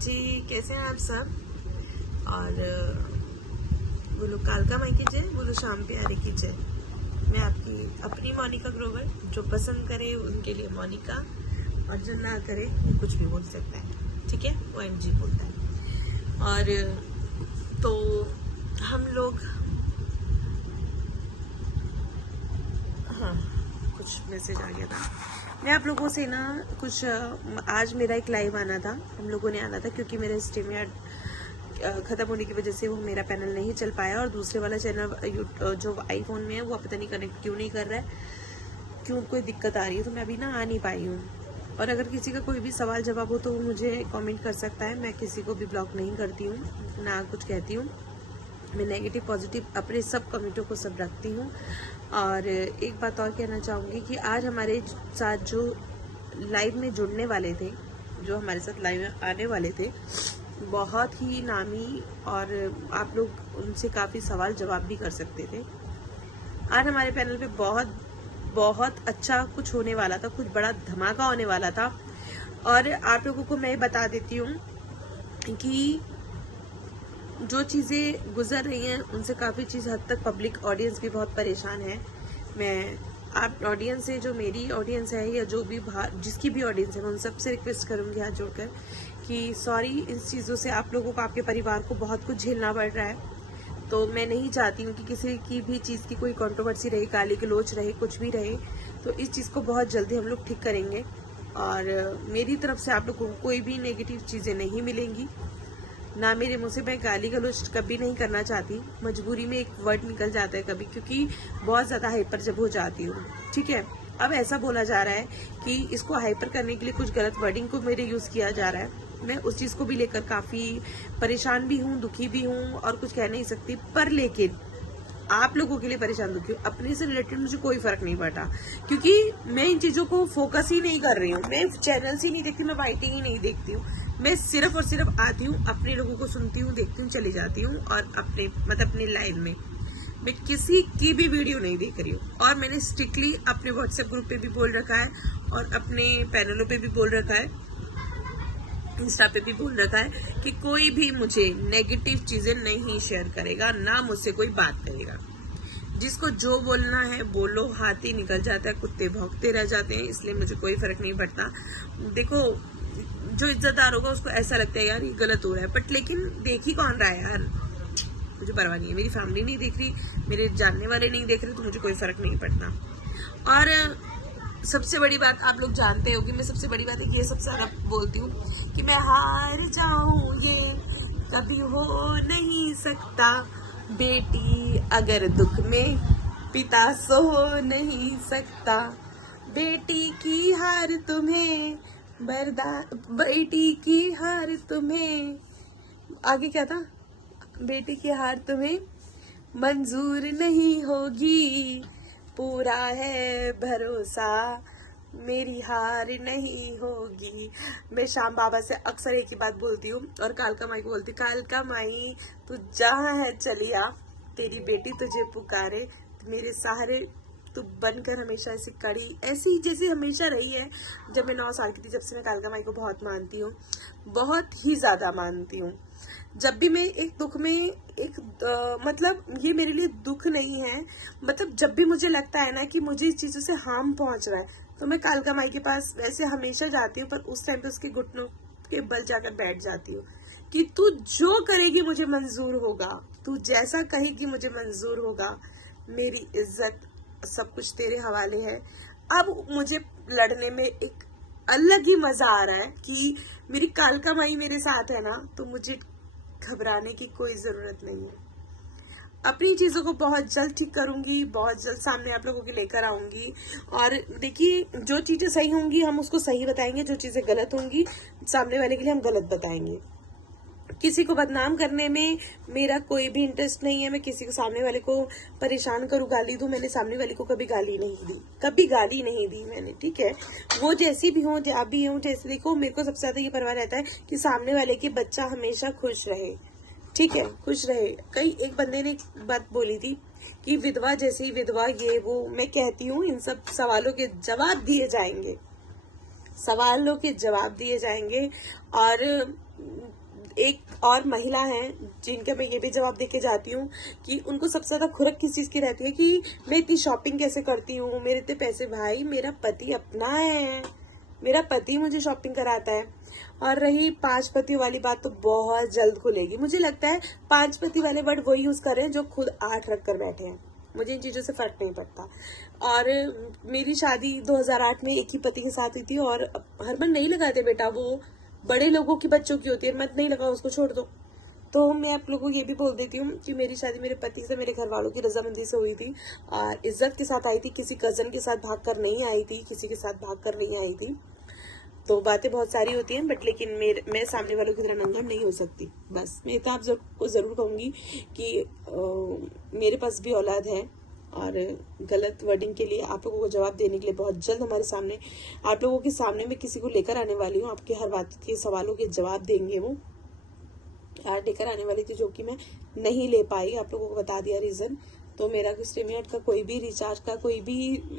जी, कैसे हैं आप सब। और बोलो कालका माई की जय, बोलो श्याम प्यारे की जय। मैं आपकी अपनी मोनिका ग्रोवर, जो पसंद करे उनके लिए मोनिका, और जो ना करे वो कुछ भी बोल सकता है, ठीक है, वो एमजी बोलता है। और तो हम लोग, हाँ, कुछ मैसेज आ गया था। मैं आप लोगों से ना कुछ आज मेरा एक लाइव आना था, हम लोगों ने आना था, क्योंकि मेरा स्ट्रीमयार्ड ख़त्म होने की वजह से वो मेरा पैनल नहीं चल पाया, और दूसरे वाला चैनल जो आईफोन में है वो पता नहीं कनेक्ट क्यों नहीं कर रहा है, क्यों कोई दिक्कत आ रही है, तो मैं अभी ना आ नहीं पाई हूँ। और अगर किसी का कोई भी सवाल जवाब हो तो वो मुझे कमेंट कर सकता है। मैं किसी को भी ब्लॉक नहीं करती हूँ, ना कुछ कहती हूँ। मैं नेगेटिव पॉजिटिव अपने सब कमेंटों को सब रखती हूँ। और एक बात और कहना चाहूँगी कि आज हमारे साथ जो लाइव में जुड़ने वाले थे, जो हमारे साथ लाइव में आने वाले थे, बहुत ही नामी, और आप लोग उनसे काफ़ी सवाल जवाब भी कर सकते थे। आज हमारे पैनल पे बहुत बहुत अच्छा कुछ होने वाला था, कुछ बड़ा धमाका होने वाला था। और आप लोगों को मैं बता देती हूँ कि जो चीज़ें गुजर रही हैं उनसे काफ़ी चीज़ हद तक पब्लिक ऑडियंस भी बहुत परेशान है। मैं आप ऑडियंस से, जो मेरी ऑडियंस है या जो भी जिसकी भी ऑडियंस है, मैं उन सबसे रिक्वेस्ट करूँगी हाथ जोड़कर कि सॉरी, इस चीज़ों से आप लोगों को, आपके परिवार को बहुत कुछ झेलना पड़ रहा है। तो मैं नहीं चाहती हूँ कि किसी की भी चीज़ की कोई कंट्रोवर्सी रहे, गाली गलौज रहे, कुछ भी रहे। तो इस चीज़ को बहुत जल्दी हम लोग ठीक करेंगे, और मेरी तरफ से आप लोगों को कोई भी नेगेटिव चीज़ें नहीं मिलेंगी, ना मेरे मुँह से। मैं गाली गलौज कभी नहीं करना चाहती, मजबूरी में एक वर्ड निकल जाता है कभी, क्योंकि बहुत ज़्यादा हाइपर जब हो जाती हूँ, ठीक है। अब ऐसा बोला जा रहा है कि इसको हाइपर करने के लिए कुछ गलत वर्डिंग को मेरे यूज़ किया जा रहा है। मैं उस चीज़ को भी लेकर काफ़ी परेशान भी हूँ, दुखी भी हूँ, और कुछ कह नहीं सकती। पर लेकिन आप लोगों के लिए परेशान दुखी हूँ, अपने से रिलेटेड मुझे कोई फर्क नहीं पड़ता, क्योंकि मैं इन चीज़ों को फोकस ही नहीं कर रही हूँ। मैं चैनल्स ही नहीं देखती, मैं फाइटिंग ही नहीं देखती हूँ। मैं सिर्फ और सिर्फ आती हूँ, अपने लोगों को सुनती हूँ, देखती हूँ, चली जाती हूँ, और अपने लाइव में मैं किसी की भी वीडियो नहीं देख रही हूँ। और मैंने स्ट्रिक्टली अपने व्हाट्सएप ग्रुप पे भी बोल रखा है, और अपने पैनलों पे भी बोल रखा है, इंस्टा पे भी बोल रखा है कि कोई भी मुझे नेगेटिव चीजें नहीं शेयर करेगा, ना मुझसे कोई बात करेगा। जिसको जो बोलना है बोलो, हाथी निकल जाता है, कुत्ते भौंकते रह जाते हैं, इसलिए मुझे कोई फर्क नहीं पड़ता। देखो, जो इज्जतदार होगा उसको ऐसा लगता है यार ये गलत हो रहा है, बट लेकिन देख ही कौन रहा है यार, मुझे परवाह नहीं है। मेरी फैमिली नहीं देख रही, मेरे जानने वाले नहीं देख रहे, तो मुझे कोई फर्क नहीं पड़ता। और सबसे बड़ी बात आप लोग जानते हो कि मैं सबसे बड़ी बात ये सबसे ज्यादा बोलती हूँ कि मैं हार जाऊं ये कभी हो नहीं सकता, बेटी अगर दुख में पिता सो नहीं सकता, बेटी की हार तुम्हें बेटी की हार तुम्हें, आगे क्या था, बेटी की हार तुम्हें मंजूर नहीं होगी, पूरा है भरोसा मेरी हार नहीं होगी। मैं श्याम बाबा से अक्सर एक ही बात बोलती हूँ, और कालका माई को बोलती, कालका माई तू जहाँ है चलिया, तेरी बेटी तुझे पुकारे, मेरे सहारे तू बनकर हमेशा ऐसी कड़ी, ऐसी जैसी हमेशा रही है जब मैं 9 साल की थी। जब से मैं कालका माई को बहुत मानती हूँ, बहुत ही ज्यादा मानती हूँ। जब भी मैं एक दुख में मतलब ये मेरे लिए दुख नहीं है, मतलब जब भी मुझे लगता है ना कि मुझे इस चीजों से हार्म पहुंच रहा है, तो मैं कालका माई के पास वैसे हमेशा जाती हूँ, पर उस टाइम पे उसके घुटनों के बल जाकर बैठ जाती हूँ कि तू जो करेगी मुझे मंजूर होगा, तू जैसा कहेगी मुझे मंजूर होगा, मेरी इज्जत सब कुछ तेरे हवाले है। अब मुझे लड़ने में एक अलग ही मजा आ रहा है कि मेरी कालका माई मेरे साथ है ना, तो मुझे घबराने की कोई जरूरत नहीं है। अपनी चीजों को बहुत जल्द ठीक करूंगी, बहुत जल्द सामने आप लोगों के लेकर आऊंगी। और देखिए, जो चीजें सही होंगी हम उसको सही बताएंगे, जो चीजें गलत होंगी सामने वाले के लिए हम गलत बताएंगे। किसी को बदनाम करने में मेरा कोई भी इंटरेस्ट नहीं है। मैं किसी को, सामने वाले को परेशान करूँ, गाली दूं, मैंने सामने वाले को कभी गाली नहीं दी, कभी गाली नहीं दी मैंने, ठीक है। वो जैसी भी हो, जब भी हो, जैसे, देखो मेरे को सबसे ज्यादा ये परवाह रहता है कि सामने वाले की बच्चा हमेशा खुश रहे, ठीक है, खुश रहे। कई एक बंदे ने एक बात बोली थी कि विधवा जैसी विधवा, ये वो। मैं कहती हूँ इन सब सवालों के जवाब दिए जाएंगे, सवालों के जवाब दिए जाएंगे। और एक और महिला है जिनका मैं ये भी जवाब देके जाती हूँ कि उनको सबसे ज्यादा खुरक किस चीज की रहती है कि मैं इतनी शॉपिंग कैसे करती हूँ, मेरे इतने पैसे। भाई मेरा पति अपना है, मेरा पति मुझे शॉपिंग कराता है। और रही 5 पति वाली बात, तो बहुत जल्द खुलेगी। मुझे लगता है 5 पति वाले वर्ड वही यूज कर रहे हैं जो खुद 8 रख कर बैठे हैं। मुझे इन चीजों से फर्क नहीं पड़ता। और मेरी शादी 2008 में एक ही पति के साथ हुई थी। और हरमन नहीं लगाते बेटा, वो बड़े लोगों की बच्चों की होती है, मत नहीं लगाओ, उसको छोड़ दो। तो मैं आप लोगों को ये भी बोल देती हूँ कि मेरी शादी मेरे पति से, मेरे घर वालों की रजामंदी से हुई थी और इज्जत के साथ आई थी। किसी कजन के साथ भाग कर नहीं आई थी, किसी के साथ भाग कर नहीं आई थी। तो बातें बहुत सारी होती हैं, बट लेकिन मैं सामने वालों की तरह नंगम नहीं हो सकती। बस मैं इतना आप को जरूर कहूंगी कि मेरे पास भी औलाद है और गलत वर्डिंग के लिए आप लोगों को जवाब देने के लिए बहुत जल्द हमारे सामने, आप लोगों के सामने मैं किसी को लेकर आने वाली हूँ। आपके हर बात के सवालों के जवाब देंगे वो। आज लेकर आने वाली थी जो कि मैं नहीं ले पाई, आप लोगों को बता दिया रीजन। तो मेरा स्ट्रीमयार्ड का कोई भी रिचार्ज का कोई भी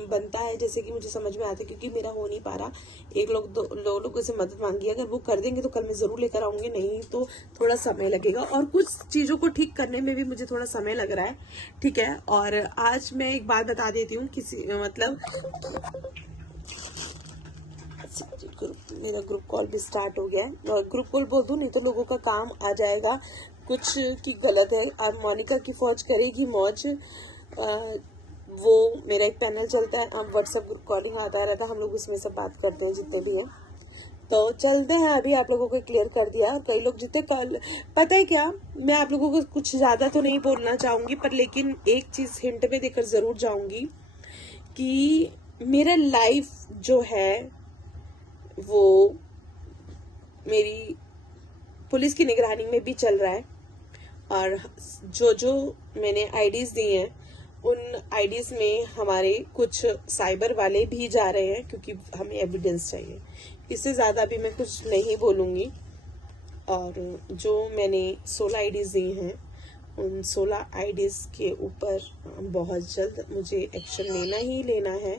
बनता है, जैसे कि मुझे समझ में आता है, क्योंकि मेरा हो नहीं पा रहा। एक लोग दो लोगों से मदद मांगी, अगर वो कर देंगे तो कल मैं जरूर लेकर आऊंगी, नहीं तो थोड़ा समय लगेगा। और कुछ चीजों को ठीक करने में भी मुझे थोड़ा समय लग रहा है, ठीक है। और आज मैं एक बात बता देती हूँ, किसी मतलब मेरा ग्रुप कॉल भी स्टार्ट हो गया है। ग्रुप कॉल बोल दूं, नहीं तो लोगों का काम आ जाएगा कुछ की गलत है। अब मोनिका की फौज करेगी मौज। वो मेरा एक पैनल चलता है, अब व्हाट्सएप ग्रुप कॉलिंग आता रहता है, हम लोग उसमें सब बात करते हैं जितने भी हो। तो चलते हैं, अभी आप लोगों को क्लियर कर दिया। कई लोग जितने कॉल, पता है क्या, मैं आप लोगों को कुछ ज्यादा तो नहीं बोलना चाहूंगी, पर लेकिन एक चीज हिंट में देकर जरूर जाऊंगी कि मेरा लाइफ जो है वो मेरी पुलिस की निगरानी में भी चल रहा है। और जो मैंने आईडीज दी हैं, उन आईडीज में हमारे कुछ साइबर वाले भी जा रहे हैं, क्योंकि हमें एविडेंस चाहिए। इससे ज़्यादा भी मैं कुछ नहीं बोलूँगी। और जो मैंने 16 आईडीज दी हैं, उन 16 आईडीज के ऊपर बहुत जल्द मुझे एक्शन लेना ही लेना है।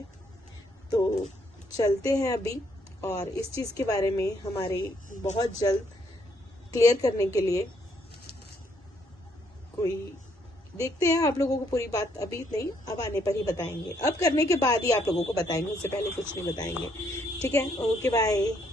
तो चलते हैं अभी, और इस चीज़ के बारे में हमारे बहुत जल्द क्लियर करने के लिए कोई देखते हैं। आप लोगों को पूरी बात अभी नहीं, अब आने पर ही बताएंगे। अब करने के बाद ही आप लोगों को बताएंगे, उससे पहले कुछ नहीं बताएंगे, ठीक है। Okay bye.